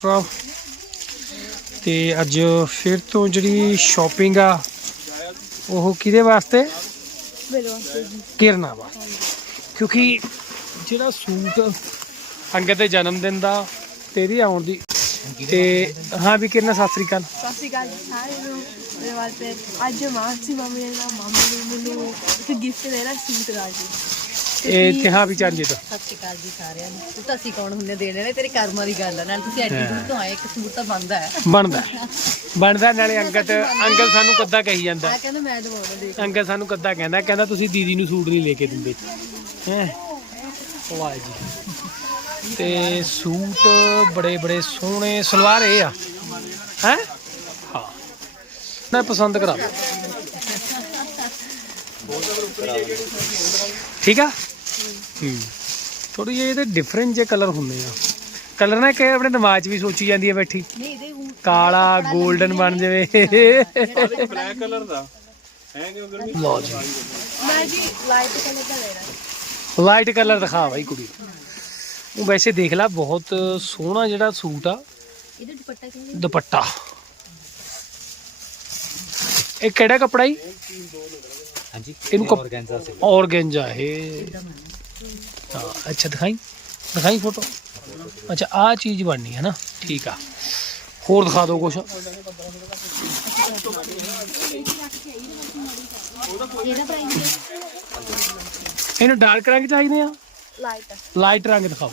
ਭਰਾ ਤੇ ਅੱਜ ਫਿਰ ਤੋਂ ਜਿਹੜੀ ਸ਼ਾਪਿੰਗ ਆ, ਉਹ ਕਿਹਦੇ ਵਾਸਤੇ? ਕਿਰਨਾ ਵਾਸਤੇ। ਕਿਉਂਕਿ ਜਿਹੜਾ ਸੂਟ ਅੰਗਦ ਦੇ ਜਨਮ ਦਿਨ ਦਾ ਤੇਰੀ ਆਉਣ ਦੀ ਤੇ ਹਾਂ ਵੀ ਕਿਰਨਾ, ਸਤਿ ਸ੍ਰੀ ਅਕਾਲ। ਸਤਿ ਸ਼੍ਰੀ ਅਕਾਲ ਜੀ ਨੂੰ। ਮੇਰੇ ਵਾਸਤੇ ਅੱਜ ਮਾਸੀ ਮਾਮੀ ਨੇ ਨਾ ਮਾਮੀ ਮੈਨੂੰ ਇੱਕ ਗਿਫਟ ਦੇਣਾ ਸੂਟ ਦਾ ਜੀ। ਇਹ ਤੇ ਹਾਂ ਵੀ ਚਰਨਜੀਤ ਸਤਿ ਸ਼੍ਰੀ ਅਕਾਲ ਜੀ ਸਾਰਿਆਂ ਨੂੰ। ਤੂੰ ਤਾਂ ਅਸੀਂ ਕੌਣ ਹੁੰਦੇ ਦੇਣ ਵਾਲੇ ਤੇਰੇ ਕਰਮਾਂ ਦੀ ਗੱਲ ਆ। ਨਾਲ ਤੁਸੀਂ ਐਡੀ ਦੂਰ ਤੋਂ ਆਏ ਇੱਕ ਸੂਟ ਤਾਂ ਬੰਦਾ ਹੈ। ਬਣਦਾ। ਬਣਦਾ ਨਾਲੇ ਅੰਗਦ ਅੰਕਲ ਸਾਨੂੰ ਕੱਦਾ ਕਹੀ ਜਾਂਦਾ। ਆ ਕਹਿੰਦਾ ਮੈਂ ਦਵਾਉਣਾ ਦੇਖ। ਅੰਕਲ ਸਾਨੂੰ ਕੱਦਾ ਕਹਿੰਦਾ ਕਹਿੰਦਾ ਤੁਸੀਂ ਦੀਦੀ ਨੂੰ ਸੂਟ ਨਹੀਂ ਲੈ ਕੇ ਦਿੰਦੇ। ਹੈ? ਵਾਹ ਜੀ। ਤੇ ਸੂਟ ਬੜੇ ਬੜੇ ਸੋਹਣੇ ਸਲਵਾਰ ਇਹ ਆ। ਹੈ? ਹਾਂ। ਮੈਂ ਪਸੰਦ ਕਰਾ ਠੀਕ ਆ? ਹੂੰ। ਥੋੜੀ ਜਿਹੀ ਇਹਦੇ ਡਿਫਰੈਂਟ ਜੇ ਕਲਰ ਹੁੰਦੇ ਆ। ਕਲਰ ਨਾ ਕਿ ਆਪਣੇ ਦਿਮਾਗ 'ਚ ਵੀ ਸੋਚੀ ਜਾਂਦੀ ਹੈ ਬੈਠੀ। ਨਹੀਂ ਇਹਦੇ ਊਂ ਕਾਲਾ 골ਡਨ ਬਣ ਜਾਵੇ। ਬਲੈਕ ਕਲਰ ਦਾ। ਹੈ ਕਿ ਅਗਰ ਲਓ ਜੀ। ਮੈਂ ਜੀ ਲਾਈਟ ਕਲਰ ਦਾ ਲੈਣਾ ਲਾਈਟ ਕਲਰ ਦਿਖਾ ਬਾਈ ਕੁੜੀ। ਉਹ ਵੈਸੇ ਦੇਖ ਲੈ ਬਹੁਤ ਸੋਹਣਾ ਜਿਹੜਾ ਸੂਟ ਆ। ਇਹਦੇ ਦੁਪੱਟਾ ਇਹ ਕਿਹੜਾ ਕੱਪੜਾ ਹੀ ਹਾਂਜੀ ਇਹਨੂੰ ਸੇ। ਔਰਗੈਂਜਾ ਇਹ। ਹਾਂ ਅੱਛਾ ਦਿਖਾਈ ਦਿਖਾਈ ਫੋਟੋ ਅੱਛਾ ਆ ਚੀਜ਼ ਬਣਨੀ ਹੈ ਨਾ ਠੀਕ ਆ ਹੋਰ ਦਿਖਾ ਦਿਓ ਕੁਛ ਇਹਦਾ ਪ੍ਰਾਈਸ ਇਹਨੂੰ ਡਾਰਕ ਰੰਗ ਚਾਹੀਦੇ ਆ ਲਾਈਟ ਲਾਈਟ ਰੰਗ ਦਿਖਾਓ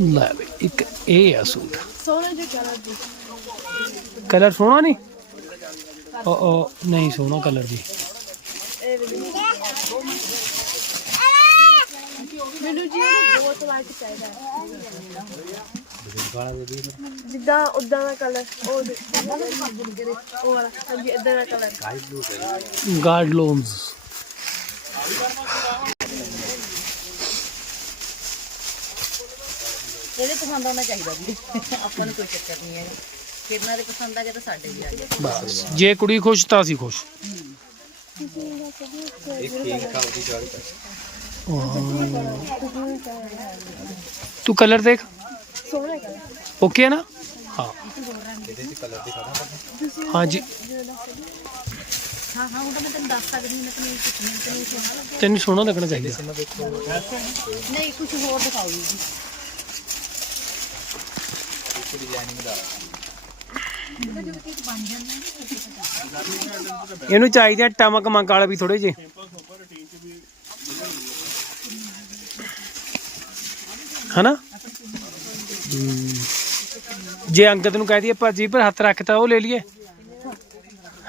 ਲੈ ਬਈ ਇੱਕ ਇਹ ਆ ਸੂਟ ਸੋਹਣਾ ਜਿਹਾ ਕਲਰ ਜੀ ਕਲਰ ਸੋਹਣਾ ਨਹੀਂ ਉਹ ਉਹ ਨਹੀਂ ਸੋਹਣਾ ਕਲਰ ਜੀ ਇਹ ਵੀ ਮੈਨੂੰ ਜੀ ਬਹੁਤ ਲਾਈਟ ਚਾਹੀਦਾ ਹੈ। ਜਿੱਦਾਂ ਉਦਾਂ ਦਾ ਕਲਰ ਉਹ ਦੇ- ਉਹ ਵਾਲਾ ਹਾਂਜੀ ਇਦਾਂ ਦਾ ਕਲਰ ਗਾਰਡ ਲੋਨਸ ਇਹਦੇ ਪਸੰਦ ਆਉਣਾ ਚਾਹੀਦਾ ਜੀ। ਆਪਾਂ ਨੂੰ ਕੋਈ ਚੱਕਰ ਨਹੀਂ ਹੈ। ਕਿਰਨਾਂ ਦੇ ਪਸੰਦ ਆ ਗਿਆ ਤਾਂ ਸਾਡੇ ਵੀ ਆ ਗਿਆ ਬਸ ਜੇ ਕੁੜੀ ਖੁਸ਼ ਤਾਂ ਅਸੀਂ ਖੁਸ਼। ਤੂੰ ਕਲਰ ਦੇਖ ਸੋਹਣਾ ਕਲਰ ਓਕੇ ਹੈ ਨਾ ਹਾਂ ਹਾਂਜੀ ਤੈਨੂੰ ਸੋਹਣਾ ਲੱਗਣਾ ਚਾਹੀਦਾ ਨਹੀਂ ਕੁਝ ਹੋਰ ਦਿਖਾਓ ਜੀ ਇਹਨੂੰ ਚਾਹੀਦੇ ਟਮਕ ਮੰਕ ਵਾਲੇ ਵੀ ਥੋੜੇ ਜੇ ਹਨਾ? ਜੇ ਅੰਗਦ ਨੂੰ ਕਹਿ ਦਈਏ ਭਾਜੀ ਪਰ ਹੱਥ ਰੱਖਤਾ ਉਹ ਲੈ ਲਈਏ।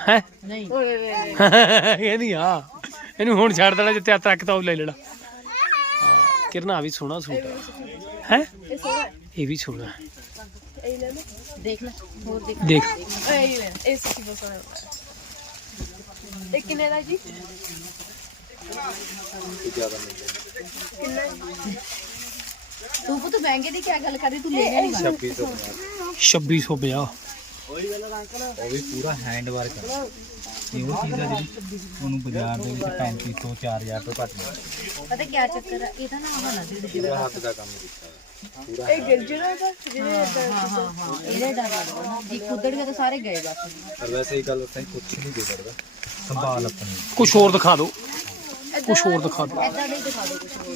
ਹੈ? ਨਹੀਂ ਇਹ ਨਹੀਂ ਆ। ਇਹਨੂੰ ਹੁਣ ਛੱਡ ਦੇਣਾ ਜਿੱਤੇ ਹੱਥ ਰੱਖਤਾ ਉਹ ਲੈ ਲੈਣਾ। ਕਿਰਨਾ ਵੀ ਸੋਹਣਾ ਸੂਟ ਸੋਹਣਾ ਹੈ। ਇਹ ਵੀ ਸੋਹਣਾ। ਹੈ। ਇਹ ਲੈ ਲੈ ਦੇਖ ਲੈ ਹੋਰ ਦੇਖ ਦੇਖ ਇਹ ਹੀ ਲੈ ਇਹ ਸੱਚੀ ਬਹੁਤ ਸੋਹਣਾ ਹੈ। ਇਹ ਕਿੰਨੇ ਦਾ ਜੀ ਕਿੰਨਾ ਹੈ? ਤੂੰ ਪੁੱਤ ਮਹਿੰਗੇ ਦੀ ਕੀ ਗੱਲ ਕਰੀ ਤੂੰ ਲੈ ਨਹੀਂ ਗਾ 2650 ਉਹ ਵੀ ਪੂਰਾ ਹੈਂਡ ਵਰਕ ਹੈ ਇਹ ਉਹ ਚੀਜ਼ ਆ ਜਿਹੜੀ ਉਹਨੂੰ ਬਾਜ਼ਾਰ ਦੇ ਵਿੱਚ 3500 4000 ਤੋਂ ਘੱਟ ਨਹੀਂ। ਪਤਾ ਕੀ ਚੱਕਰ ਆ ਇਹਦਾ ਨਾ ਨਾ ਦੇ ਪੂਰਾ ਹੱਥ ਦਾ ਕੰਮ ਕੀਤਾ ਇਹ ਗਿਰ ਜਿਹੜਾ ਦਾ ਜਿਹਦੇ ਹਾਂ ਹਾਂ ਹਾਂ ਇਹਦੇ ਡਰ ਲੱਗਦਾ ਨਾ ਜੀ ਕੁੱਦੜ ਗਏ ਤਾਂ ਸਾਰੇ ਗਏ ਬਸ। ਪਰ ਵੈਸੇ ਇਹ ਗੱਲ ਉੱਤੇ ਕੁਝ ਨਹੀਂ ਦੇ ਸਕਦਾ ਸੰਭਾਲ ਆਪਣੀ। ਕੁਝ ਹੋਰ ਦਿਖਾ ਦਿਓ। ਕੁਝ ਹੋਰ ਦਿਖਾ ਦਿਓ। ਐਦਾਂ ਨਹੀਂ ਦਿਖਾ ਦੋ ਕੁਝ ਹੋਰ।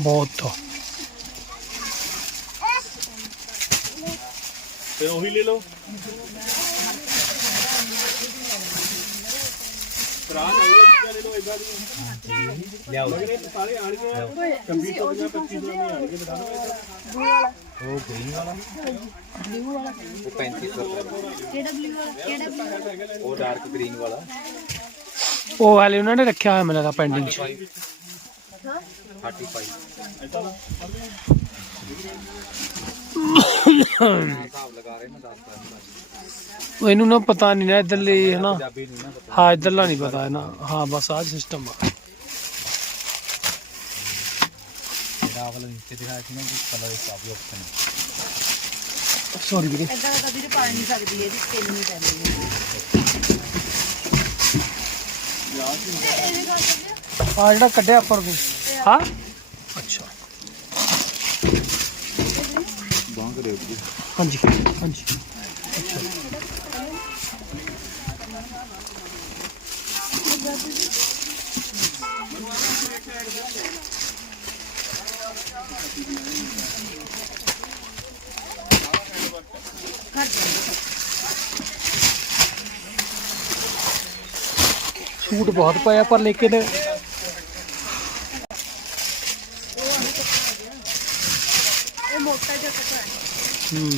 ਬਹੁਤ। ਤੇ ਉਹੀ ਲੈ ਲਓ। ਲਿਆਓ। ਤੁਸੀਂ ਉਹ ਜੀ ਪਾਸੇ ਦੇ ਉਹ ਗ੍ਰੀਨ ਵਾਲਾ। ਉਹ 3500 ਰੁਪਏ ਕਿਹੜਾ ਬਲੂ ਵਾਲਾ? ਕਿਹੜਾ blue ਵਾਲਾ? ਉਹ ਡਾਰਕ ਗ੍ਰੀਨ ਵਾਲਾ। ਉਹ ਵਾਲੇ ਉਹਨਾਂ ਨੇ ਰੱਖਿਆ ਹੋਇਆ ਮੈਨੂੰ ਲੱਗਦਾ ਪੈਂਡਿੰਗ 'ਚ। 35 ਹਿਸਾਬ ਲਗਾ ਰਹੇ ਨਾ 10 ਉਹ ਇਹਨੂੰ ਨਾ ਪਤਾ ਨਹੀਂ ਨਾ ਇਧਰਲੇ ਹਨਾ। ਹਾਂ ਇਧਰਲਾ ਨਹੀਂ ਪਤਾ। ਹੈ ਨਾ ਹਾਂ ਬਸ ਆਹ ਸਿਸਟਮ ਆ। ਜਿਹੜਾ ਆਹ ਵਾਲਾ ਨੀਚੇ ਦਿਖਾਇਆ ਸੀ ਨਾ ਕਿ ਕਲਰ ਇਸ ਕਾਫੀ ਆਪਸ਼ਨ ਹੈ ਸੌਰੀ ਵੀਰੇ। ਇਦਾਂ ਦਾ ਕਦੀ ਪਾ ਨਹੀਂ ਸਕਦੀ ਇਹਦੀ ਸਕਿਨ ਨਹੀਂ ਪੈਂਦੀ ਆ ਜਿਹੜਾ ਕੱਢਿਆ ਉੱਪਰ ਨੂੰ। ਹਾਂ ਅੱਛਾ ਬਾਂਗ ਰੇਟ ਦੀ ਹਾਂਜੀ ਹਾਂਜੀ ਅੱਛਾ ਸੂਟ ਬਹੁਤ ਪਾਇਆ ਪਰ ਲੇਕਿਨ ਇਹ ਮੋਟਾ ਜਿਹਾ ਕੱਟਾ ਹੈ ਹੂੰ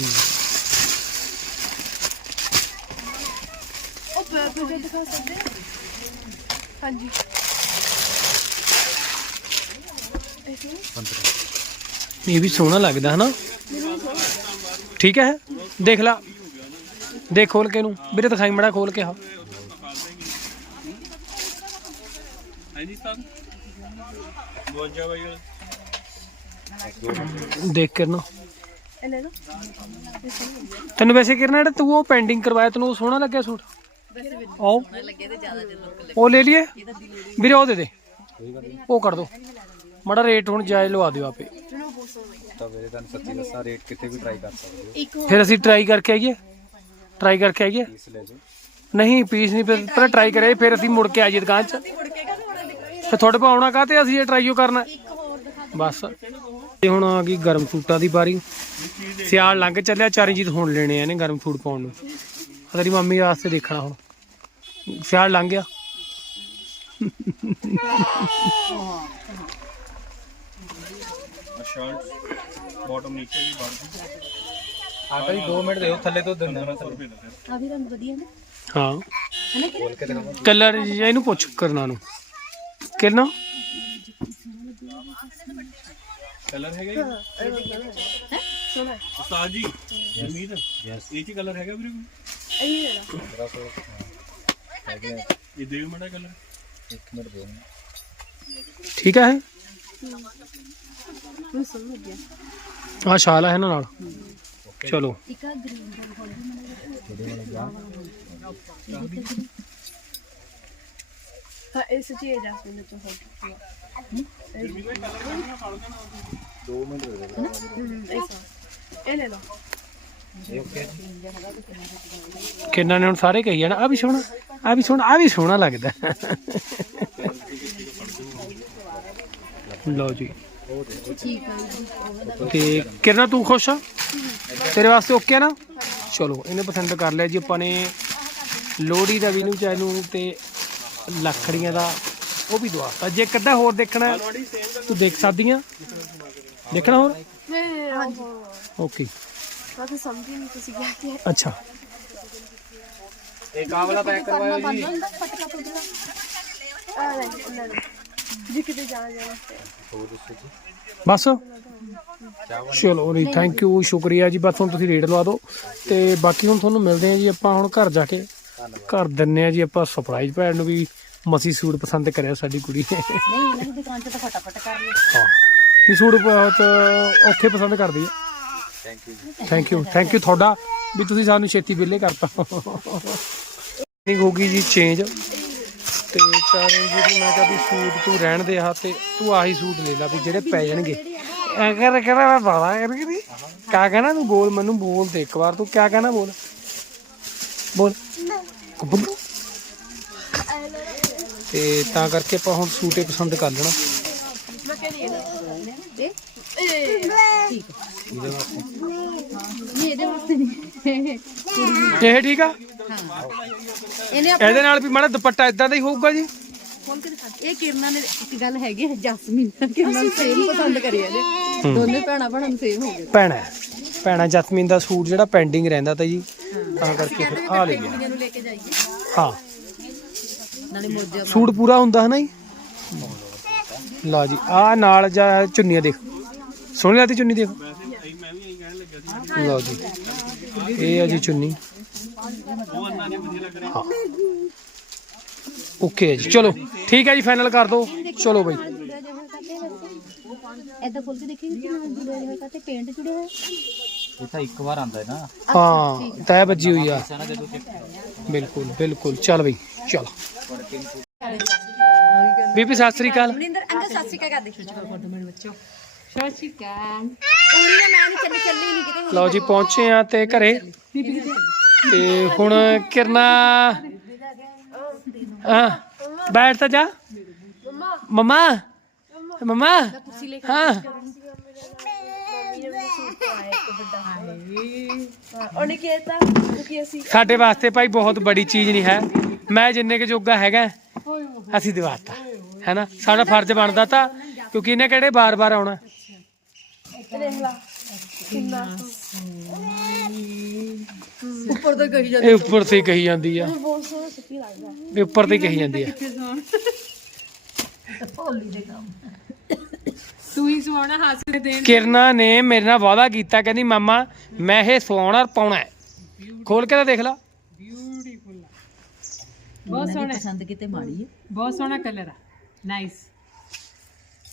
ਉਹ ਬੇਬੀ ਦੇ ਦਿਖਾ ਸਕਦੇ ਹੋ? ਹਾਂਜੀ। ਇਹ ਵੀ ਸੋਹਣਾ ਲੱਗਦਾ ਹੈ ਨਾ ਠੀਕ ਹੈ? ਦੇਖ ਲਾ। ਦੇਖ ਖੋਲ ਕੇ ਨੂੰ ਵੀਰੇ ਦਿਖਾਈ ਮੜਾ ਖੋਲ ਕੇ ਹਾਂ ਦੇਖ ਕੇ ਨਾ ਤੈਨੂੰ ਵੈਸੇ ਕਿਰਨਾ ਜਿਹੜਾ ਤੂੰ ਉਹ ਪੈਂਡਿੰਗ ਕਰਵਾਇਆ ਤੈਨੂੰ ਉਹ ਸੋਹਣਾ ਲੱਗਿਆ ਸੂਟ? ਆਓ। ਉਹ ਲੈ ਲਈਏ। ਵੀਰੇ, ਉਹ ਦੇ ਦੇ। ਉਹ ਕਰ ਦੋ। ਮੜਾ ਰੇਟ ਹੁਣ ਜਾਇਜ਼ ਲਵਾ ਦਿਓ ਆਪੇ। ਤਾਂ ਵੀਰੇ ਤੁਹਾਨੂੰ ਸੱਚੀ ਦੱਸਾਂ ਰੇਟ ਕਿਤੇ ਵੀ ਟਰਾਈ ਕਰ ਸਕਦੇ ਹੋ ਫਿਰ ਅਸੀਂ ਟਰਾਈ ਕਰਕੇ ਆਈਏ। ਟਰਾਈ ਕਰਕੇ ਆਈਏ। ਨਹੀਂ ਪੀਸ ਨਹੀਂ, ਫਿਰ ਪਹਿਲਾਂ ਟਰਾਈ ਕਰਿਆ ਫਿਰ ਅਸੀਂ ਮੁੜ ਕੇ ਆਈਏ ਦੁਕਾਨ 'ਚ। ਫਿਰ ਤੁਹਾਡੇ ਕੋਲ ਆਉਣਾ ਕਾ ਤੇ ਅਸੀਂ ਇਹ ਟਰਾਈਓ ਕਰਨਾ? ਬਸ। ਤੇ ਹੁਣ ਆ ਗਈ ਗਰਮ ਸੂਟਾਂ ਦੀ ਵਾਰੀ। ਸਿਆਲ ਲੰਘ ਚੱਲਿਆ ਚਰਨਜੀਤ ਹੁਣ ਲੈਣੇ ਆ ਨੇ ਗਰਮ ਸੂਟ ਪਾਉਣ ਨੂੰ। ਤੇਰੀ ਮੰਮੀ ਵਾਸਤੇ ਦੇਖਣਾ ਹੁਣ। ਸਿਆਲ ਲੰਘ ਗਿਆ। ਆ ਤਾਂ 2 ਮਿੰਟ ਦਿਓ ਥੱਲੇ ਤੋਂ ਦਿੰਦਾ ਮੈਂ ਥੱਲੇ। ਆ ਵੀ ਰੰਗ ਵਧੀਆ ਨੇ। ਹਾਂ। ਹਨਾ ਕਿ ਖੋਲ ਕੇ ਦਿਖਾਵਾਂ। ਕਲਰ ਇਹਨੂੰ ਪੁੱਛ ਕਰਨਾ ਨੂੰ। ਕਿਰਨਾ ਕਲਰ ਹੈਗਾ ਜੀ? ਸੋਹਣਾ ਹੈ। ਉਸਤਾਦ ਜੀ ਜਮੀਦ ਯੈਸ ਇਹ ਚ ਕਲਰ ਹੈਗਾ ਵੀਰੇ? ਇਹ ਲੈ ਮੇਰਾ ਸੋ ਹੈਗੇ ਆ। ਇਹ ਦੇ ਮੜਾ ਕਲਰ ਇੱਕ ਮਿੰਟ ਦਿਓ ਠੀਕ ਹੈ ਮੈਨੂੰ ਸਮਝ ਗਿਆ ਆ ਸ਼ਾਲ ਹੈ ਇਹਨਾਂ ਨਾਲ। ਚਲੋ। ਇੱਕ ਆ ਗ੍ਰੀਨ ਦਾ ਖੋਲ ਹਾਂ ਇਹ ਸੱਚੀ ਹੈ ਜੈਸਮੀਨ ਤੋਂ ਹੋ ਗਿਆ 2 ਮਿੰਟ ਦੇ ਹਮ, ਇਹ ਸਾ ਇਹ ਲੈ ਲਓ। ਇਹ ਕਿੰਨਾ ਨੇ ਹੁਣ ਸਾਰੇ ਕਹੀ ਜਾਣਾ ਆ ਵੀ ਸੋਹਣਾ ਆ ਵੀ ਸੋਹਣਾ ਆ ਵੀ ਸੋਹਣਾ ਲੱਗਦਾ। ਲਓ ਜੀ। ਤੇ ਕਿਰਨਾ ਤੂੰ ਖੁਸ਼ ਆ? ਤੇਰੇ ਵਾਸਤੇ ਓਕੇ ਆ ਨਾ? ਚਲੋ ਇਹਨੇ ਪਸੰਦ ਕਰ ਲਿਆ ਜੀ ਆਪਾਂ ਨੇ। ਲੋਹੜੀ ਦਾ ਵੀ ਨੂੰ ਚੈਨੂ ਤੇ ਲੱਖੜੀਆਂ ਦਾ ਉਹ ਵੀ ਦਵਾਤਾ ਜੇ ਕੱਦਾ ਹੋਰ ਦੇਖਣਾ ਤੂੰ ਦੇਖ ਸਕਦੀ ਆ? ਦੇਖਣਾ ਹੋਰ? ਨਹੀਂ ਹਾਂਜੀ ਓਕੇ ਮੈਂ ਤਾਂ ਸਮਝੀ ਨਹੀਂ ਤੁਸੀਂ ਕਿਹਾ ਕਿ ਅੱਛਾ। ਇੱਕ ਆ ਵਾਲਾ ਪੈਕ ਕਰਵਾਇਓ ਜੀ। ਆ ਲੈ ਲੈ ਲਓ ਜੀ ਕਿਤੇ ਜਾਣਾ ਜਾਣਾ ਹੋਰ ਦੱਸੋ ਜੀ। ਬਸ। ਚਲੋ ਜੀ ਥੈਂਕ ਯੂ ਸ਼ੁਕਰੀਆ ਜੀ। ਬਸ ਹੁਣ ਤੁਸੀਂ ਰੇਟ ਲਵਾ ਦਿਓ। ਤੇ ਬਾਕੀ ਹੁਣ ਤੁਹਾਨੂੰ ਮਿਲਦੇ ਆ ਜੀ ਆਪਾਂ ਹੁਣ ਘਰ ਜਾ ਕੇ। ਘਰ ਦਿੰਨੇ ਆ ਜੀ ਆਪਾਂ ਸਰਪ੍ਰਾਈਜ਼ ਭੈਣ ਨੂੰ ਵੀ ਮਸੀ ਸੂਟ ਪਸੰਦ ਕਰਿਆ ਸਾਡੀ ਕੁੜੀ ਨੇ। ਨਹੀਂ ਇਹਨਾਂ ਦੀ ਦੁਕਾਨ 'ਚ ਤਾਂ ਫਟਾਫਟ ਕਰ ਲਿਓ। ਹਾਂ। ਇਹ ਸੂਟ ਬਹੁਤ ਔਖੇ ਪਸੰਦ ਕਰਦੀ ਹੈ। Thank you thank you thank you ਤੁਹਾਡਾ ਵੀ ਤੁਸੀਂ ਸਾਨੂੰ ਛੇਤੀ ਵਿਹਲੇ ਕਰਤਾ। ਨਹੀਂ ਹੋ ਗਈ ਜੀ ਚੇਂਜ ਤੇ ਚਾਰੇ ਜੀ ਦੀ ਮੈਂ ਕਿਹਾ ਵੀ ਸੂਟ ਤੂੰ ਰਹਿਣ ਦੇ ਆ ਤੇ ਤੂੰ ਆਹੀ ਸੂਟ ਲੈ ਲੈ ਵੀ ਜਿਹੜੇ ਪੈ ਜਾਣਗੇ। ਐ ਕਰ ਕਰ ਮੈਂ ਬਾਲਾ ਕਰਕੇ ਵੀ। ਕਿਆ ਕਹਿਣਾ ਤੂੰ ਬੋਲ ਮੈਨੂੰ ਬੋਲ ਦੇ ਇੱਕ ਵਾਰ ਤੂੰ। ਕਿਆ ਕਹਿਣਾ ਬੋਲ? ਬੋਲ। ਬੱਬੂ ਤੇ ਤਾਂ ਕਰਕੇ ਆਪਾਂ ਹੁਣ ਸੂਟ ਹੀ ਪਸੰਦ ਕਰ ਲੈਣਾ। ਮੈਂ ਕਹਿੰਦੀ ਇਹ ਇਹ। ਠੀਕ ਹੈ ਨਹੀਂ ਇਹਦੇ ਵਾਸਤੇ ਨਹੀਂ ਇਹ ਠੀਕ ਆ? ਇਹਨੇ ਇਹਦੇ ਨਾਲ ਵੀ ਮਾੜਾ ਦੁਪੱਟਾ ਇਦਾਂ ਦਾ ਹੀ ਹੋਊਗਾ ਜੀ। ਖੋਲ ਕੇ ਦਿਖਾ ਇਹ ਕਿਰਨਾ ਨੇ ਇੱਕ ਗੱਲ ਹੈਗੀ ਹੈ ਜਸਮੀਨ ਕਿਰਨਾ ਨੂੰ ਸੇਮ ਪਸੰਦ ਕਰੀ ਇਹਨੇ ਦੋਨੇ ਭੈਣਾਂ ਭੈਣਾਂ ਨੂੰ ਸੇਮ ਹੋ ਗਏ। ਭੈਣਾ ਹੈ। ਭੈਣਾ ਜਸਮੀਨ ਦਾ ਸੂਟ ਜਿਹੜਾ ਪੈਂਡਿੰਗ ਰਹਿੰਦਾ ਤਾ ਜੀ ਤਾਂ ਕਰਕੇ ਫਿਰ ਆ ਲਈ ਕੁੜੀਆਂ ਨੂੰ ਲੈ ਕੇ ਜਾਈਏ। ਹਾਂ। ਨਾਲੇ ਮੋਜਾ ਸੂਟ ਪੂਰਾ ਹੁੰਦਾ ਹੈ ਨਾ ਜੀ? ਲਾ ਜੀ ਆ ਨਾਲ ਜਾ ਚੁੰਨੀਆਂ ਦੇਖ। ਸੋਹਣੀ ਲੱਗਦੀ ਚੁੰਨੀ ਦੇਖ। ਲਓ ਜੀ ਇਹ ਆ ਜੀ ਚੁੰਨੀ। ਹਾਂ। ਓਕੇ ਜੀ ਚਲੋ ਠੀਕ ਹੈ ਜੀ ਫਾਈਨਲ ਕਰ ਦਿਓ। ਚਲੋ ਬਈ। ਐਦਾਂ ਖੋਲ ਕੇ ਦੇਖੀ ਕਿ ਨਾਲ ਜੁੜਿਆ ਹੋਇਆ ਕਾਤੇ ਪੇਂਟ ਜੁੜਿਆ ਹੋਇਆ ਇਹ ਤਾਂ ਇੱਕ ਵਾਰ ਆਂਦਾ ਹੈ ਨਾ। ਹਾਂ ਤੈ ਵੱਜੀ ਹੋਈ ਆ। ਬਿਲਕੁਲ ਬਿਲਕੁਲ। ਚੱਲ ਬਈ ਚਲ। ਬੀਬੀ ਸਤਿ ਸ੍ਰੀ ਅਕਾਲ। ਮਨਿੰਦਰ ਅੰਕਲ ਸਤਿ ਸ਼੍ਰੀ ਅਕਾਲ ਕਰ ਦੇ ਫੋਟੋ ਮੇਰੇ ਬੱਚੋ। ਸਤਿ ਸ਼੍ਰੀ ਅਕਾਲ। ਉਰੀ ਮੈਂ ਨਹੀਂ ਚੱਲੀ ਚੱਲੀ ਨਹੀਂ ਕਿਤੇ। ਲਓ ਜੀ ਪਹੁੰਚੇ ਆ ਤੇ ਘਰੇ। ਤੇ ਹੁਣ ਕਿਰਨਾ, ਹਾਂ, ਬੈਠ ਤਾਂ ਜਾ। ਮਮਾ ਮਮਾ, ਹਾਂ। ਉਹਨੇ ਕੀਤਾ ਕਿ ਅਸੀਂ ਸਾਡੇ ਵਾਸਤੇ ਭਾਈ ਬਹੁਤ ਬੜੀ ਚੀਜ਼ ਨਹੀਂ ਹੈ। ਮੈਂ ਜਿੰਨੇ ਕੁ ਜੋਗਾ ਹੈਗਾ, ਅਸੀਂ ਦਿਵਾਤਾ, ਹੈਨਾ? ਸਾਡਾ ਫਰਜ਼ ਬਣਦਾ ਤਾਂ, ਕਿਉਂਕਿ ਇਹਨੇ ਕਿਹੜੇ ਬਾਰ-ਬਾਰ ਆਉਣਾ? ਦੇਖ ਲਾ। ਕਿੰਨਾ ਉੱਪਰ ਤੋਂ ਕਹੀ ਇਹ ਉੱਪਰ ਤੇ ਹੀ ਕਹੀ ਜਾਂਦੀ ਆ। ਬਹੁਤ ਸੋਹਣਾ ਸੱਚੀ ਲੱਗਦਾ ਇਹ ਉੱਪਰ ਤੇ ਹੀ ਕਹੀ ਜਾਂਦੀ ਆ। ਤੂੰ ਹੀ ਸਵਾਣਾ ਹੱਸ ਕੇ ਦੇਣ। ਕਿਰਨਾ ਨੇ ਮੇਰੇ ਨਾਲ ਵਾਅਦਾ ਕੀਤਾ ਕਹਿੰਦੀ ਮਾਮਾ ਮੈਂ ਇਹ ਸਵਾਉਣਾ ਔਰ ਪਾਉਣਾ ਹੈ। ਖੋਲ ਕੇ ਤਾਂ ਦੇਖ ਲਾ। ਬਿਊਟੀਫੁਲ ਬਹੁਤ ਸੋਹਣਾ। ਪਸੰਦ ਕਿਤੇ ਮਾੜੀ ਹੈ ਬਹੁਤ ਸੋਹਣਾ ਕਲਰ ਆ। ਨਾਈਸ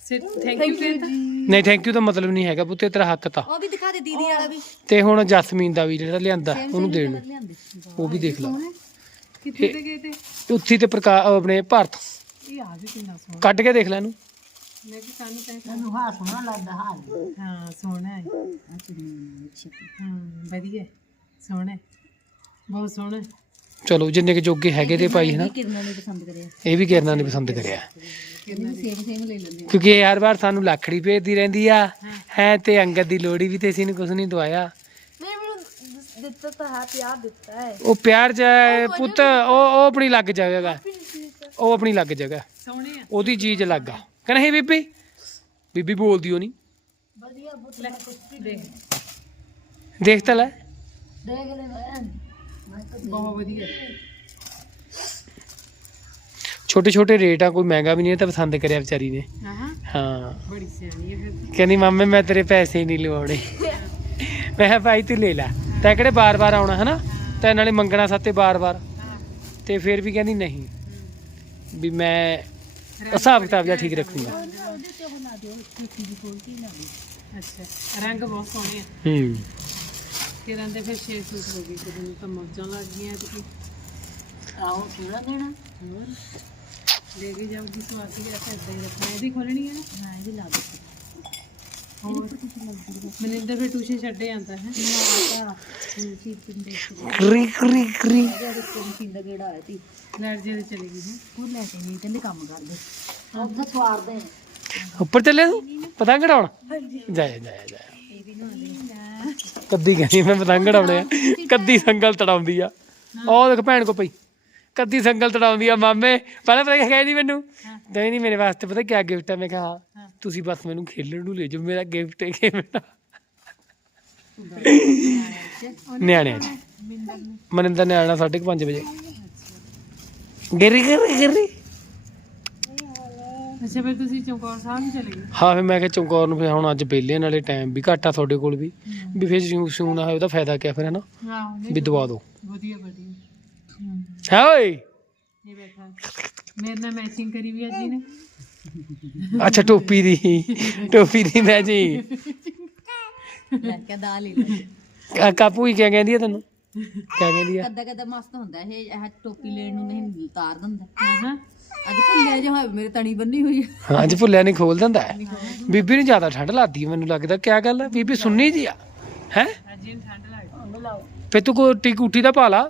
ਥੈਂਕ ਯੂ ਕਹਿੰਦਾ ਨਹੀਂ ਥੈਂਕ ਯੂ ਦਾ ਮਤਲਬ ਨਹੀਂ ਹੈਗਾ ਪੁੱਤੇ ਤੇਰਾ ਹੱਕ ਤਾਂ। ਉਹ ਵੀ ਦਿਖਾ ਦੇ ਦੀਦੀ ਵਾਲਾ ਵੀ। ਤੇ ਹੁਣ ਜਸਮੀਨ ਦਾ ਵੀ ਜਿਹੜਾ ਲਿਆਂਦਾ ਉਹਨੂੰ ਦੇਣ। ਨੂੰ ਲਿਆਂਦੇ ਉਹ ਵੀ ਦੇਖ ਲਾ। ਕਿੱਥੇ ਤੇ ਗਏ ਤੇ? ਉੱਥੀ ਤੇ ਪ੍ਰਕਾ ਆਪਣੇ ਭਾਰਤ। ਇਹ ਆ ਵੀ ਕਿੰਨਾ ਸੋਹਣਾ। ਕੱਢ ਕੇ ਦੇਖ ਲੈ ਇਹਨੂੰ। ਮੈਂ ਕਿ ਸਾਨੂੰ ਤਾਂ ਮੈਨੂੰ ਹਾਂ ਸੋਹਣਾ ਲੱਗਦਾ ਹਾਲ ਹਾਂ ਸੋਹਣਾ ਹੈ। ਹਾਂ ਵਧੀਆ ਹੈ, ਸੋਹਣਾ ਹੈ। ਬਹੁਤ ਸੋਹਣਾ ਹੈ। ਚਲੋ ਜਿੰਨੇ ਕੁ ਜੋਗੇ ਹੈਗੇ ਤੇ ਭਾਈ ਹਨਾ। ਕਿਰਨਾਂ ਨੇ ਪਸੰਦ ਕਰਿਆ। ਇਹ ਵੀ ਕਿਰਨਾ ਨੇ ਪਸੰਦ ਕਰਿਆ। ਕਹਿੰਦੇ ਸੇਮ ਸੇਮ ਲੈ ਲੈਂਦੇ ਕਿਉਂਕਿ ਇਹ ਹਰ ਵਾਰ ਸਾਨੂੰ ਲੱਖੜੀ ਭੇਜਦੀ ਰਹਿੰਦੀ ਆ। ਹੈ। ਤੇ ਅੰਗਦ ਦੀ ਲੋੜੀ ਵੀ ਤੇ ਅਸੀਂ ਨੂੰ ਕੁਝ ਨਹੀਂ ਦਵਾਇਆ। ਨਹੀਂ ਮੈਨੂੰ ਦ- ਦਿੱਤਾ ਤਾਂ ਹੈ ਪਿਆਰ ਦਿੱਤਾ ਹੈ। ਉਹ ਪਿਆਰ ਚ ਪੁੱਤ ਉਹ ਉਹ ਆਪਣੀ ਲੱਗ ਜਾਵੇਗਾ। ਉਹ ਆਪਣੀ ਲੱਗ ਸੋਹਣੇ ਆ। ਉਹਦੀ ਚੀਜ਼ ਲੱਗ ਆ। ਕਿ ਨਹੀਂ ਬੀਬੀ? ਬੀਬੀ ਬੋਲਦੀ ਹੋ ਨਹੀਂ। ਦੇਖ ਦੇਖ ਤਾਂ ਲੈ ਬਹੁਤ ਵਧੀਆ। ਛੋਟੇ ਛੋਟੇ ਰੇਟ ਆ ਕੋਈ ਮਹਿੰਗਾ ਵੀ ਨਹੀਂ ਇਹ ਤਾਂ ਪਸੰਦ ਕਰਿਆ ਵਿਚਾਰੀ ਨੇ। ਹਾਂ। ਬੜੀ ਸਿਆਣੀ ਹੈ ਫਿਰ ਕਹਿੰਦੀ ਮਾਮੇ ਮੈਂ ਤੇਰੇ ਪੈਸੇ ਹੀ ਨਹੀਂ ਲਵਾਉਣੇ। ਮੈਂ ਕਿਹਾ ਭਾਈ ਤੂੰ ਲੈ ਲੈ। ਤੈਂ ਕਿਹੜੇ ਬਾਰ-ਬਾਰ ਆਉਣਾ ਹਨਾ? ਤੈਂ ਨਾਲੇ ਮੰਗਣਾ ਸਾਤੇ ਬਾਰ-ਬਾਰ। ਤੇ ਫਿਰ ਵੀ ਕਹਿੰਦੀ ਨਹੀਂ। ਵੀ ਮੈਂ ਹਿਸਾਬ ਕਿਤਾਬ ਜਿਹਾ ਠੀਕ ਰੱਖੂੰਗਾ। ਅੱਛਾ। ਰੰਗ ਬਹੁਤ ਸੋਹਣੇ ਆ। ਹੂੰ। ਕਿਰਨ ਦੇ ਫਿਰ 6 ਸੂਟ ਹੋ ਗਏ ਕਿਰਨ ਤਾਂ ਮੌਜਾਂ ਲੱਗ ਗਈਆਂ। ਤੇ ਆਓ ਥੋੜਾ ਦੇਣਾ ਹੋਰ? ਲੈ ਕੇ ਜਾਊਗੀ ਸਵਾਤੀ ਐਸੇ ਏਦਾਂ ਹੀ ਰੱਖਣਾ। ਇਹਦੀ ਖੋਲਣੀ ਹੈ ਨਾ? ਹਾਂ ਇਹ ਵੀ ਲਾ ਦੋ ਹੋਰ? ਮਨਿੰਦਰ ਫਿਰ ਟਿਊਸ਼ਨ ਛੱਡੇ ਜਾਂਦਾ ਹੈ। ਕਰੀ ਕਰੀ ਕਰੀ ਜਿਹੜੇ ਕੋਈ ਦਾ ਗੇੜਾ ਆਇਆ ਸੀ। ਲੈਟ ਜੇ ਚਲੀ ਗਈ ਹੈ ਉਹ ਲੈ ਕੇ ਨਹੀਂ ਕਹਿੰਦੇ ਕੰਮ ਕਰਦੇ ਉੱਥੇ ਸਵਾਰਦੇ ਉੱਪਰ ਚੱਲੇ ਤੂੰ? ਪਤੰਗ ਉਡਾਉਣ? ਜਾਇਆ ਜਾਇਆ ਜਾਇਆ। ਕੱਦੀ ਕਹਿੰਦੀ ਮੈਂ ਪਤੰਗ ਉਡਾਉਣੇ ਆ। ਕੱਦੀ ਸੰਗਲ ਤੜਾਉਂਦੀ ਆ। ਉਹ ਦੇਖ ਭੈਣ ਕੋ ਪਈ। ਕੱਦੀ ਸੰਗਲ ਤੜਾਉਂਦੀ ਆ ਮਾਮੇ। ਪਹਿਲਾਂ ਪਤਾ ਕੀ ਕਹਿੰਦੀ ਮੈਨੂੰ? ਨਹੀਂ ਨਹੀਂ ਮੇਰੇ ਵਾਸਤੇ ਪਤਾ ਕੀ ਗਿਫਟ ਹੈ ਮੈਂ ਕਿਹਾ ਹਾਂ। ਤੁਸੀਂ ਬਸ ਮੈਨੂੰ ਖੇਲਣ ਨੂੰ ਲੈ ਜਾਓ ਮੇਰਾ ਗਿਫਟ ਹੈ ਕਿ ਮੇਰਾ। ਨਿਆਣਿਆਂ ਚ ਮਨਿੰਦਰ ਨੇ ਆਣਾ 5:30 ਵਜੇ। ਗਿਰੀ ਗਿਰੀ ਗਿਰੀ। ਅੱਛਾ ਫਿਰ ਤੁਸੀਂ ਚੌਂਕੌਰ ਸਾਹਿਬ ਨੂੰ ਚਲੇ ਗਏ? ਹਾਂ ਫਿਰ ਮੈਂ ਕਿਹਾ ਚਮਕੌਰ ਨੂੰ ਫਿਰ ਹੁਣ ਅੱਜ ਵਿਹਲੇ ਨਾਲੇ ਟਾਈਮ ਵੀ ਘੱਟ ਆ ਤੁਹਾਡੇ ਕੋਲ ਵੀ। ਵੀ ਫਿਰ ਸਿਉ ਸਿਉਣਾ ਹੋਇਆ ਉਹਦਾ ਫਾਇਦਾ ਕਿਆ ਫਿਰ ਹਨਾ ਆਹੋ ਵੀ ਦਵਾ ਦਿਓ ਵਧੀਆ ਵਧੀਆ। ਹਮ, ਹੈ ਓਏ। ਇਹ ਬੈਠਾ। ਮੇਰੇ ਨਾਲ ਮੈਚਿੰਗ ਕਰੀ ਵੀ ਅੱਜ ਨੇ। ਅੱਛਾ ਟੋਪੀ ਦੀ। ਟੋਪੀ ਦੀ ਮੈਂ ਜੀ। ਲੈ ਕੇ ਦਾ ਲੈ ਲੈ ਕਾਪੂ ਹੀ ਕਿਆ ਕਹਿੰਦੀ ਆ ਤੈਨੂੰ? ਕਿਆ ਕਹਿੰਦੀ ਆ? ਕਦਾ ਕਦਾ ਮਸਤ ਹੁੰਦਾ ਇਹ ਇਹ ਟੋਪੀ ਲੈਣ ਨੂੰ ਨਹੀਂ ਉਤਾਰ ਦਿੰਦਾ। ਹਾਂ ਹਾਂ ਅੱਜ ਭੁੱਲਿਆ ਜਿਹਾ ਹੋਇਆ ਮੇਰੇ ਤਣੀ ਬੰਨੀ ਹੋਈ ਹੈ ਹਾਂ ਅੱਜ ਭੁੱਲਿਆ ਨਹੀਂ ਖੋਲ ਦਿੰਦਾ ਹੈ। ਬੀਬੀ ਨੂੰ ਜ਼ਿਆਦਾ ਠੰਡ ਲੱਗਦੀ ਹੈ ਮੈਨੂੰ ਲੱਗਦਾ ਕਿਆ ਗੱਲ ਹੈ ਬੀਬੀ ਸੁਣਨੀ ਜੀ ਆ। ਹੈ? ਅੱਜ ਇਹਨੂੰ ਠੰਡ ਲੱਗਦੀ। ਫੇ ਤੂੰ ਕੋਟੀ ਕੂਟੀ ਦਾ ਪਾ ਲਾ।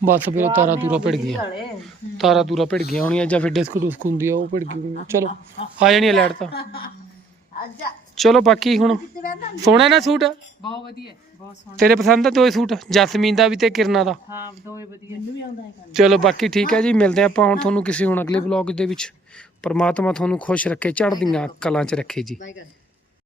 ਬਸ ਫਿਰ ਉਹ ਤਾਰਾਂ ਤੂਰਾ ਭਿੜ ਗਈਆਂ। ਤਾਰਾਂ ਤੂਰਾ ਭਿੜ ਗਈਆਂ ਹੋਣੀਆਂ ਜਾਂ ਫਿਰ ਡਿਸਕ ਡੁਸਕ ਹੁੰਦੀ ਆ ਉਹ ਭਿੜ ਗਈ ਹੋਣੀ ਆ। ਚਲੋ ਆ ਜਾਣੀ ਲਾਈਟ ਤਾਂ। ਚਲੋ ਬਾਕੀ ਹੁਣ ਸੋਹਣਾ ਨਾ ਸੂਟ? ਬਹੁਤ ਵਧੀਆ ਬਹੁਤ ਸੋਹਣਾ। ਤੇਰੇ ਪਸੰਦ ਆ ਦੋਏ ਸੂਟ? ਜਸਮੀਨ ਦਾ ਵੀ ਤੇ ਕਿਰਨਾ ਦਾ? ਹਾਂ ਦੋਵੇਂ ਵਧੀਆ। ਮੈਨੂੰ ਵੀ ਆਉਂਦਾ ਹੈ ਚਲੋ ਬਾਕੀ ਠੀਕ ਹੈ ਜੀ ਮਿਲਦੇ ਆਪਾਂ ਹੁਣ ਤੁਹਾਨੂੰ ਕਿਸੇ ਹੁਣ ਅਗਲੇ ਵਲੌਗ ਦੇ ਵਿੱਚ। ਪਰਮਾਤਮਾ ਤੁਹਾਨੂੰ ਖੁਸ਼ ਰੱਖੇ ਚੜ੍ਹਦੀਆਂ ਕਲਾਂ 'ਚ ਰੱਖੇ ਜੀ।